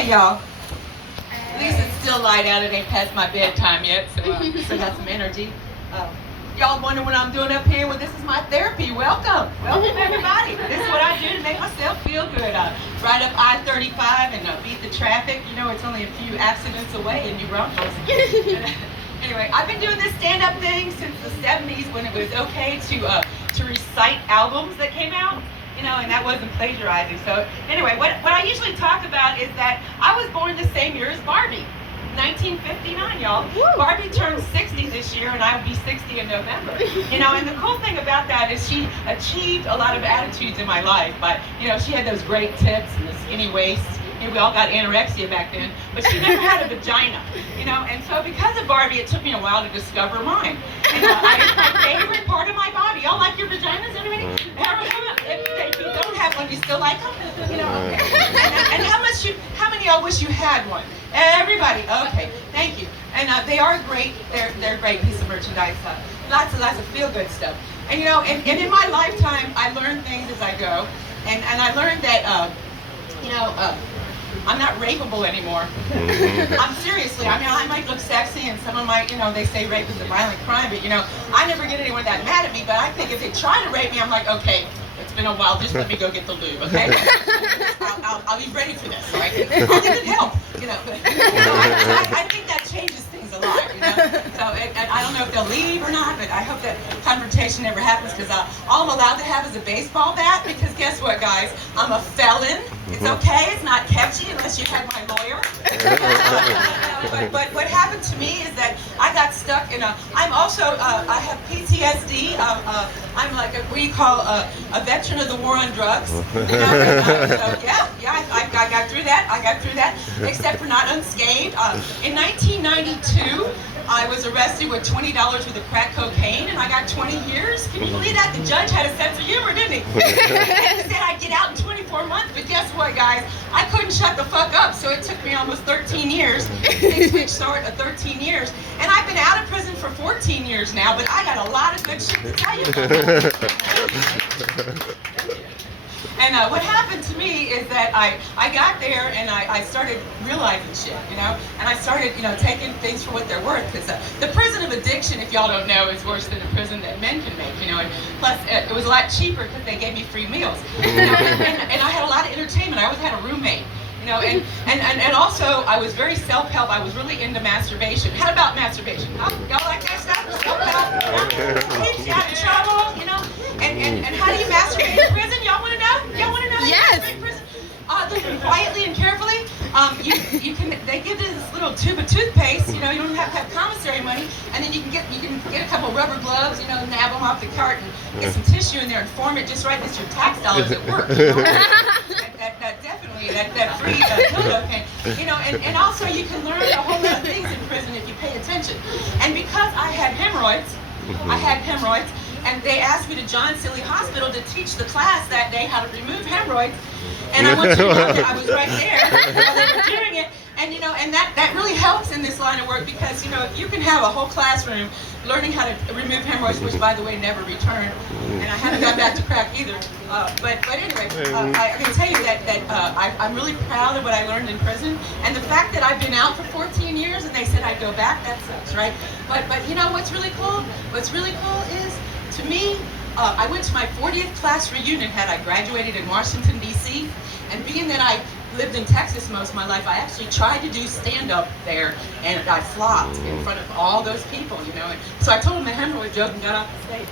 Hey, y'all. At least it's still light out. It ain't past my bedtime yet, so still got some energy. Y'all wonder what I'm doing up here? Well, this is my therapy. Welcome. Welcome, everybody. This is what I do to make myself feel good. Ride up I-35 and beat the traffic. You know, it's only a few accidents away in New Braunfels. Anyway, I've been doing this stand-up thing since the 70s when it was okay to recite albums that came out. You know, and that wasn't plagiarizing. So anyway, what I usually talk about is that I was born the same year as Barbie. 1959, y'all. Woo. Barbie turned 60 this year, and I will be 60 in November. You know, and the cool thing about that is she achieved a lot of attitudes in my life. But, you know, she had those great tits and the skinny waist. You know, we all got anorexia back then, but she never had a vagina. You know, and so because of Barbie, it took me a while to discover mine. You know, it's my favorite part of my body. Y'all like your vaginas, anybody? If you don't have one, you still like them? You know, and how many of y'all wish you had one? Everybody. Okay, thank you. And they are great. They're a great piece of merchandise. Lots of feel-good stuff. And you know, and in my lifetime, I learned things as I go, and I learned that you know. I'm not rapeable anymore. I'm seriously, I mean, I might look sexy and someone might, you know, they say rape is a violent crime, but you know, I never get anyone that mad at me, but I think if they try to rape me, I'm like, okay, it's been a while, just let me go get the lube, okay? I'll be ready for this, right? I'll need help, you know. But, you know, I think that changes things a lot, you know. So I don't know if they'll leave or not, but I hope that confrontation never happens because all I'm allowed to have is a baseball bat because guess what, guys? I'm a felon. It's okay, it's not catchy unless you had my lawyer. But what happened to me is that I got stuck in I'm also, I have PTSD. I'm like what you call a veteran of the war on drugs. You know? So I got through that, except for not unscathed. In 1992, I was arrested with $20 worth of crack cocaine, and I got 20 years. Can you believe that? The judge had a sense of humor, didn't he? He said I'd get out in 24 months, but guess what, guys? I couldn't shut the fuck up, so it took me almost 13 years, 6 weeks short of 13 years. And I've been out of prison for 14 years now, but I got a lot of good shit to tell you about. And what happened to me is that I got there and I started realizing shit, you know, and I started, you know, taking things for what they're worth. Because the prison of addiction, if y'all don't know, is worse than the prison that men can make, you know. And plus, it was a lot cheaper because they gave me free meals. You know, and I had a lot of entertainment. I always had a roommate. You know, and also I was very self-help. I was really into masturbation. How about masturbation? Huh? Y'all like that stuff? Self-help? Keeps you out of trouble, you know? And how do you masturbate in prison? Y'all want to know? Y'all want to know? Yes. Listen, quietly and carefully. You can. They give you this little tube of toothpaste. You know, you don't have to have commissary money, and then you can get a couple rubber gloves. You know, nab them off the cart and get some tissue in there and form it just right. That's your tax dollars at work. You know? that definitely that free dildo thing. You know, and also you can learn a whole lot of things in prison if you pay attention. And because I had hemorrhoids, and they asked me to John Silly Hospital to teach the class that day how to remove hemorrhoids. And I want you to know that I was right there while they were doing it. And you know, and that really helps in this line of work because, you know, if you can have a whole classroom learning how to remove hemorrhoids, which by the way never returned, and I haven't gone back to crack either. But anyway, I can tell you that I'm really proud of what I learned in prison, and the fact that I've been out for 14 years and they said I'd go back, that sucks, right? But you know what's really cool? What's really cool is, to me, I went to my 40th class reunion had I graduated in Washington, D.C., and being that I lived in Texas most of my life, I actually tried to do stand-up there, and I flopped in front of all those people, you know. And so I told them the hemorrhoid joke and got off the stage.